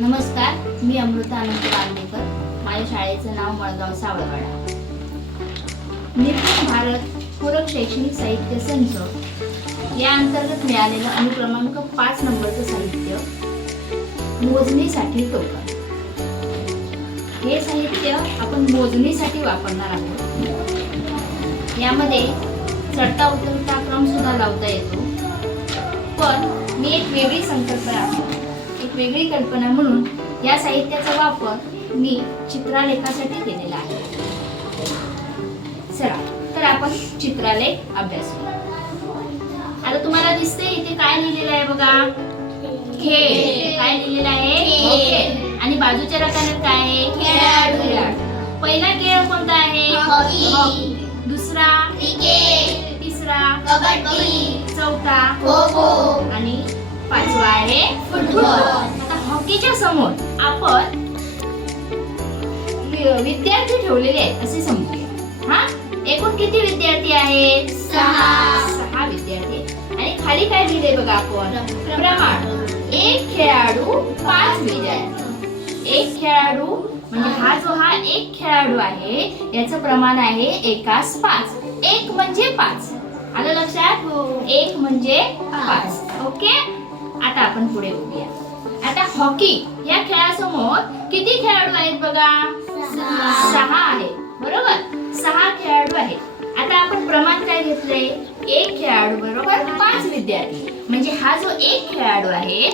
नमस्कार मी अमृता अनंत वांदेकर माझ्या शाळेचं नाव मळगाव सावळवाडा निर्गुण भारत पूरक शैक्षणिक साहित्य संच या अंतर्गत मिळालेलं अनुक्रमांक पाच नंबरचं साहित्य मोजणीसाठी टोकन हे साहित्य आपण मोजणीसाठी वापरणार आहोत. यामध्ये चढता उतरता क्रम सुद्धा लावता येतो. पण मी एक वेगळी संकल्पना एक वेगळी कल्पना म्हणून या साहित्याचा वापर मी चित्रालेखासाठी केलेला आहे. चला तर आपण चित्रालेख अभ्यासू आता तुम्हाला दिसते इथे काय लिहिलेलं आहे बघा? खेळ काय लिहिलेलं आहे? आणि बाजूच्या रकान्यात काय आहे? खेळाडू. पहिला खेळ कोणता आहे. हॉकी. दुसरा? क्रिकेट. तिसरा? कबड्डी. चौथा? खो खो आणि पाचवा आहे फुटबॉल. आता हॉकीच्या समोर आपण विद्यार्थी ठेवलेले आहेत असे समजूया. हा? एकूण किती विद्यार्थी आहेत? सहा. सहा. विद्यार्थी. आणि खाली काय लिहिले बघा आपण? प्रमाण. एक खेळाडू पाच विद्यार्थी. एक खेळाडू म्हणजे हा जो हा एक खेळाडू आहे याचं प्रमाण आहे एकास पाच. एक म्हणजे पाच. आलं लक्षात? हो. एक म्हणजे पाच. ओके? आता आपण पुढे बघूया. आता हॉकी या खेळासमोर किती खेळाडू आहेत बघा? सहा. आहेत बरोबर? सहा खेळाडू आहेत. आता आपण प्रमाण काय घेतलंय? एक खेळाडू बरोबर पाच विद्यार्थी म्हणजे हा जो एक खेळाडू आहे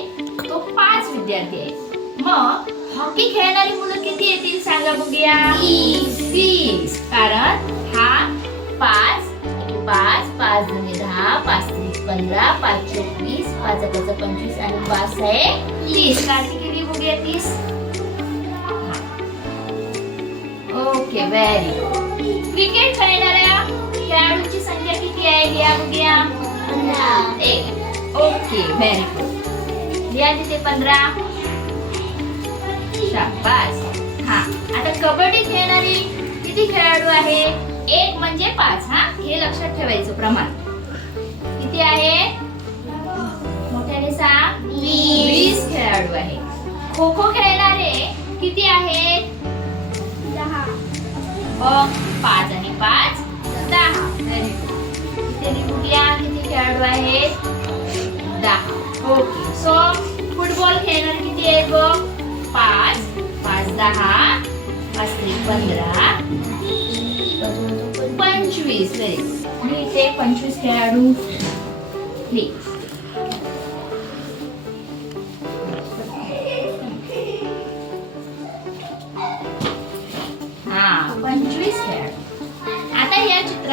तो पाच विद्यार्थी आहे मग हॉकी खेळणारी मुलं किती येतील सांगा बघूया? कारण हा पाच पाच पाच दहा पाच पंधरा पाच चोवीस पाच पाच पंचवीस आणि पाच आहे तीस. कार्तिक किती बघूया तीस? ओके व्हेरी क्रिकेट खेळणाऱ्या खेळाडूंची संख्या किती आहे लिहा बघूया एक. ओके व्हेरी गुड लिहा तिथे पंधरा. शाबास. हा. आता कबड्डी खेळणारी किती खेळाडू आहे? एक म्हणजे पाच हा? हे लक्षात ठेवायचं प्रमाण. खेळाडू आहे. खो खो खेळणारे किती आहेत? बघ पाच आणि पाच दहा. व्हेरी गुड किती खेळाडू आहेत? दहा. ओके सो फुटबॉल खेळणार किती आहे बघ? पाच. पाच दहा. पाच पंधरा. पंचवीस. व्हेरी आणि मी इथे पंचवीस खेळाडू. प्लीज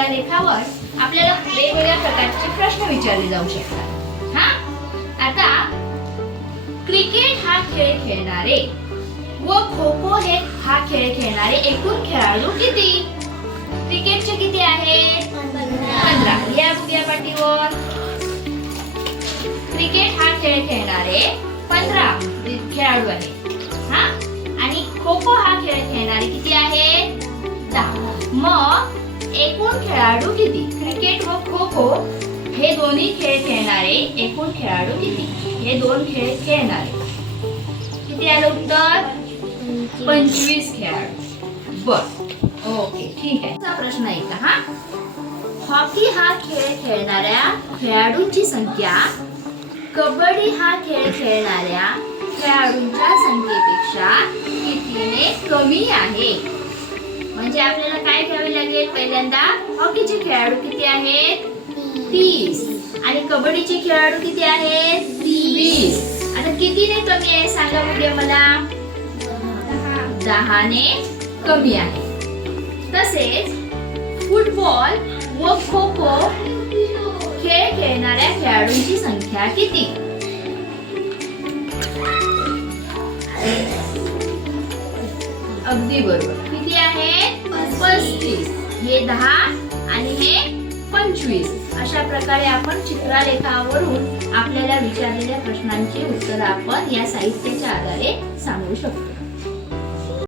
या आपल्याला वेगवेगळ्या प्रकारचे प्रश्न विचारले जाऊ शकतात. हा? आता क्रिकेट हा खेळ खेळणारे व खो खो हे हा खेळ खेळणारे एकूण खेळाडू किती? क्रिकेटचे किती आहेत पंधरा. या बघूया पाटीवर क्रिकेट हा खेळ खेळणारे पंधरा खेळाडू आहेत. हा? आणि खो खो हा खेळ खेळणारे किती आहेत? दहा. मग एकूण खेळाडू किती? क्रिकेट व खो खो हे दोन्ही खेळ खेळणारे एकूण खेळाडू किती? हे दोन खेळ खेळणारे. किती आलं उत्तर? पंचवीस खेळाडू. बर. ओके ठीक आहे. प्रश्न आहे का हा. हॉकी हा खेळ खेळणाऱ्या खेळाडूंची संख्या कबड्डी हा खेळ खेळणाऱ्या खेळाडूंच्या संख्येपेक्षा कितीने कमी आहे? म्हणजे आपल्याला काय घ्यावे लागेल? पहिल्यांदा हॉकीचे खेळाडू किती आहेत? तीस. आणि कबड्डीचे खेळाडू किती आहेत? वीस. आता कितीने कमी आहे? सांगा उद्या मला. दहाने कमी आहे. तसेच फुटबॉल व खो खो खेळ खेळणाऱ्या खेळाडूंची संख्या किती? अगदी बरोबर. किती आहे? पस्तीस. हे दहा आणि हे पंचवीस. अशा प्रकारे आपण चित्रलेखावरून आपल्याला विचारलेल्या प्रश्नांची उत्तर आपण या साहित्याच्या आधारे सांगू शकतो.